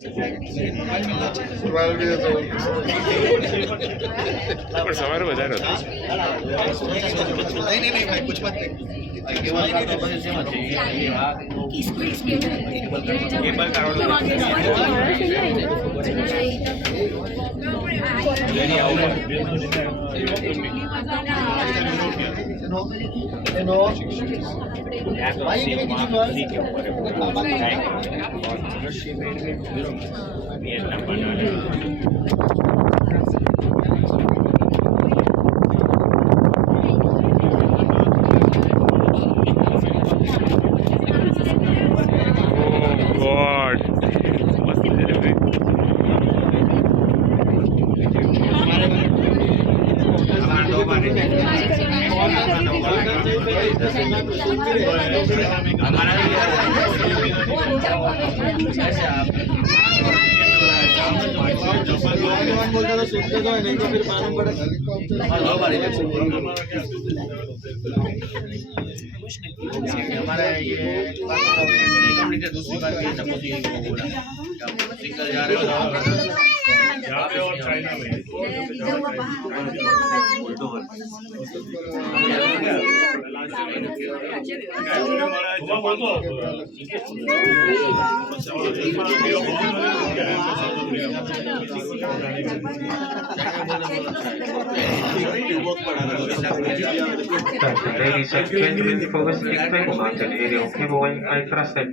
12 years old. પણ સવારે વધારે હતો. नहीं नहीं नहीं भाई कुछ मत नहीं। केबल का तो बस सेम है ये हां કેબલ કાઢો ગોડ મસ્ત છે बोलता तो सुनते तो नहीं तो फिर मालूम पड़े हमारा ये कंपनी के दूसरी बार भी सपोजिंग बोला सिंगल जा रहे हो यहाँ पे और चाइना में Ladies and gentlemen, focus click back on the area of Cable Ultra Step